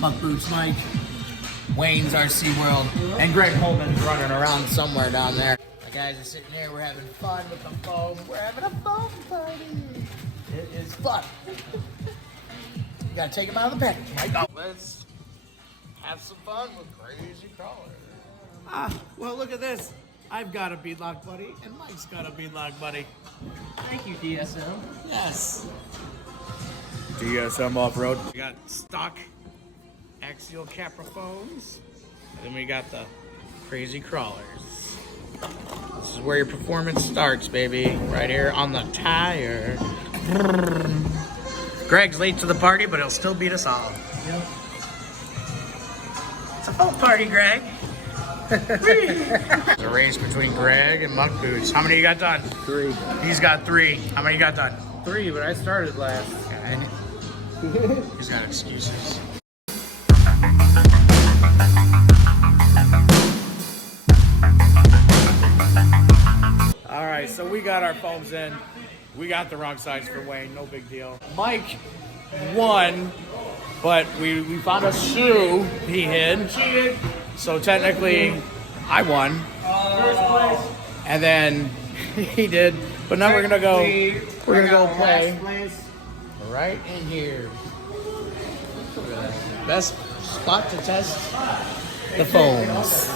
Buck Boots Mike, Wayne's our SeaWorld, and Greg Holman's running around somewhere down there. The guys are sitting here, we're having fun with the foam. We're having a foam party. It is fun. You gotta take them out of the package, Mike. Oh, let's have some fun with Crazy Crawler. Well, look at this. I've got a beadlock buddy, and Mike's got a beadlock buddy. Thank you, DSM. Yes. DSM off-road. We got stock Axial Capra foams. And then we got the Crazy Crawlers. This is where your performance starts, baby. Right here on the tire. Greg's late to the party, but he'll still beat us all. Yep. It's a foam party, Greg. It's a race between Greg and Buck Boots. How many you got done? 3. He's got 3. How many you got done? 3, but I started last. And he's got excuses. All right, so we got our foams in. We got the wrong size for Wayne, no big deal. Mike won, but we found a shoe he hid. Cheated. So technically, I won. First place. And then he did. But now we're gonna go play right in here. Best spot to test the foams.